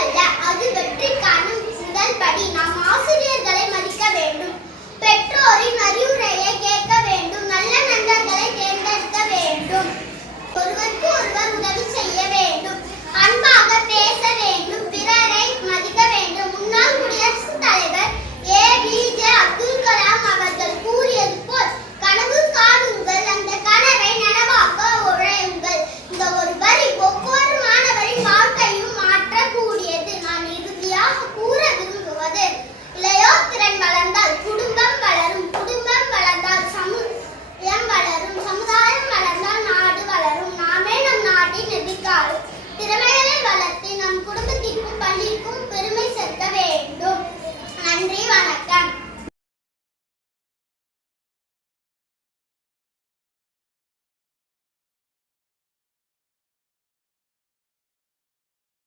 மட்டுமல்ல, அது வெற்றிக்கான முதல் படி. நாம் ஆசிரியர்களை மதிக்க வேண்டும், பெற்றோரின் அறிவுரையை கேட்க வேண்டும், நல்ல நண்பர்களை தேர்ந்தெடுக்க வேண்டும், ஒருவருக்கு ஒருவர் உதவி செய்ய வேண்டும், அன்பாக பேச வேண்டும், பிறரை மதிக்க வேண்டும். முன்னாள் குடியரசுத் தலைவர் APJ அப்துல் கலாம் அவர்கள் கூறியது போல், கனவு காணுங்கள், அந்த கனவை நனவாக்க உழையுங்கள். இந்த ஒரு வரி ஒவ்வொரு மாணவரின் வாழ்க்கையும் மாற்றக்கூடியது. நான் இறுதியாக கூற விரும்புவது, இளையோர் திறன் வளர்ந்தால் குடும்பம் வளரும், குடும்பம் வளர்ந்தால் சமுதாயம் வளரும், சமுதாயம் வளர்ந்தால் நாடு வளரும். நாமே நம் நாட்டின் எதிர்காலம். திறமைகளை வளர்த்து நம் குடும்பத்திற்கும் பள்ளிக்கும் பெருமை சேர்க்க வேண்டும். நன்றி, வணக்கம்.